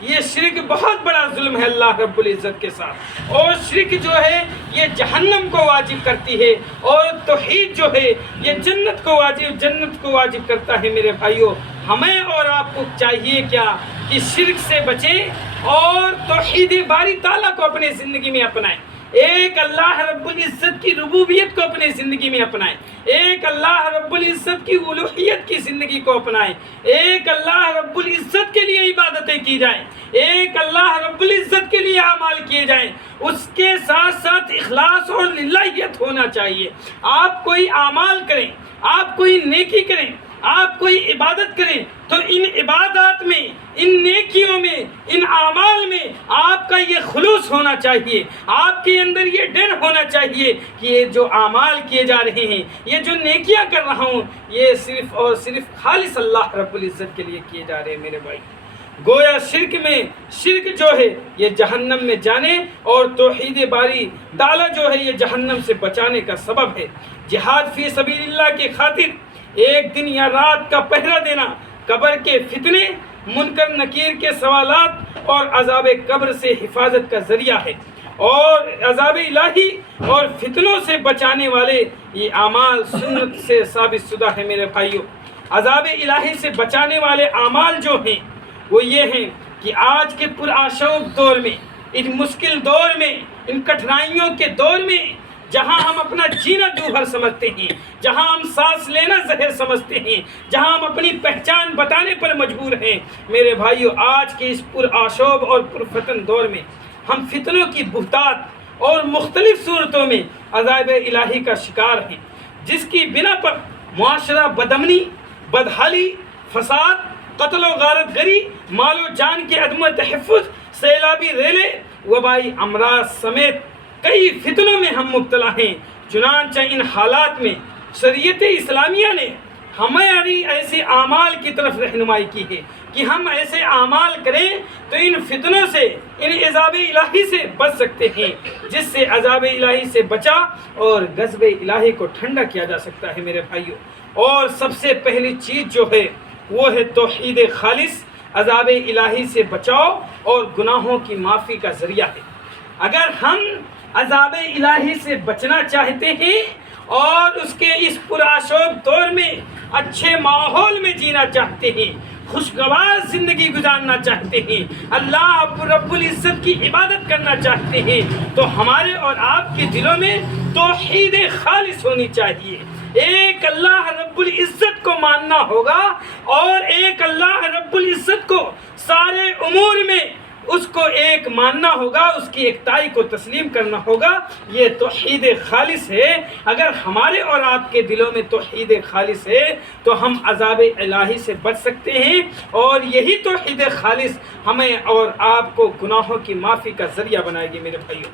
یہ شرک بہت بڑا ظلم ہے اللہ رب العزت کے ساتھ، اور شرک جو ہے یہ جہنم کو واجب کرتی ہے، اور توحید جو ہے یہ جنت کو واجب کرتا ہے۔ میرے بھائیوں، ہمیں اور آپ کو چاہیے کیا کہ شرک سے بچیں اور توحید باری تعالیٰ کو اپنے زندگی میں اپنائیں، ایک اللہ رب العزت کی ربوبیت کو اپنے زندگی میں اپنائیں، ایک اللہ رب العزت کی الوہیت کی زندگی کو اپنائیں، ایک اللہ رب العزت کے لیے عبادتیں کی جائیں، ایک اللہ رب العزت کے لیے اعمال کیے جائیں، اس کے ساتھ ساتھ اخلاص اور للہیت ہونا چاہیے۔ آپ کوئی اعمال کریں، آپ کوئی نیکی کریں، آپ کوئی عبادت کریں تو ان عبادات میں، ان نیکیوں میں، ان اعمال میں آپ کا یہ خلوص ہونا چاہیے، آپ کے اندر یہ ڈر ہونا چاہیے کہ یہ جو اعمال کیے جا رہے ہیں، یہ جو نیکیاں کر رہا ہوں، یہ صرف اور صرف خالص اللہ رب العزت کے لیے کیے جا رہے ہیں۔ میرے بھائی، گویا شرک جو ہے یہ جہنم میں جانے اور توحید باری تعالیٰ جو ہے یہ جہنم سے بچانے کا سبب ہے۔ جہاد فی سبیل اللہ کی خاطر ایک دن یا رات کا پہرہ دینا قبر کے فتنے، منکر نکیر کے سوالات اور عذاب قبر سے حفاظت کا ذریعہ ہے، اور عذاب الہی اور فتنوں سے بچانے والے یہ اعمال سنت سے ثابت شدہ ہے۔ میرے بھائیوں، عذاب الہی سے بچانے والے اعمال جو ہیں وہ یہ ہیں کہ آج کے پرآشوب دور میں، ان مشکل دور میں، ان کٹھنائیوں کے دور میں، جہاں ہم اپنا جینا جوہر سمجھتے ہیں، جہاں ہم سانس لینا زہر سمجھتے ہیں، جہاں ہم اپنی پہچان بتانے پر مجبور ہیں، میرے بھائیوں، آج کے اس پرآشوب اور پرفتن دور میں ہم فتنوں کی بہتات اور مختلف صورتوں میں عذاب الہی کا شکار ہیں، جس کی بنا پر معاشرہ بدامنی، بدحالی، فساد، قتل و غارت گری، مال و جان کے عدم تحفظ، سیلابی ریلیں، وبائی امراض سمیت کئی فتنوں میں ہم مبتلا ہیں۔ چنانچہ ان حالات میں شریعت اسلامیہ نے ہماری ایسے اعمال کی طرف رہنمائی کی ہے کہ ہم ایسے اعمال کریں تو ان فتنوں سے، ان عذاب الہی سے بچ سکتے ہیں، جس سے عذاب الہی سے بچا اور غضب الہی کو ٹھنڈا کیا جا سکتا ہے۔ میرے بھائیوں، اور سب سے پہلی چیز جو ہے وہ ہے توحید خالص، عذاب الہی سے بچاؤ اور گناہوں کی معافی کا ذریعہ ہے۔ اگر ہم عذاب الہی سے بچنا چاہتے ہیں اور اس کے اس پرآشوب دور میں اچھے ماحول میں جینا چاہتے ہیں، خوشگوار زندگی گزارنا چاہتے ہیں، اللہ رب العزت کی عبادت کرنا چاہتے ہیں، تو ہمارے اور آپ کے دلوں میں توحید خالص ہونی چاہیے۔ ایک اللہ رب العزت کو ماننا ہوگا، اور ایک اللہ رب العزت کو سارے امور میں اس کو ایک ماننا ہوگا، اس کی ایکتائی کو تسلیم کرنا ہوگا۔ یہ توحید خالص ہے۔ اگر ہمارے اور آپ کے دلوں میں توحید خالص ہے تو ہم عذاب الہی سے بچ سکتے ہیں، اور یہی توحید خالص ہمیں اور آپ کو گناہوں کی معافی کا ذریعہ بنائے گی۔ میرے بھائیوں،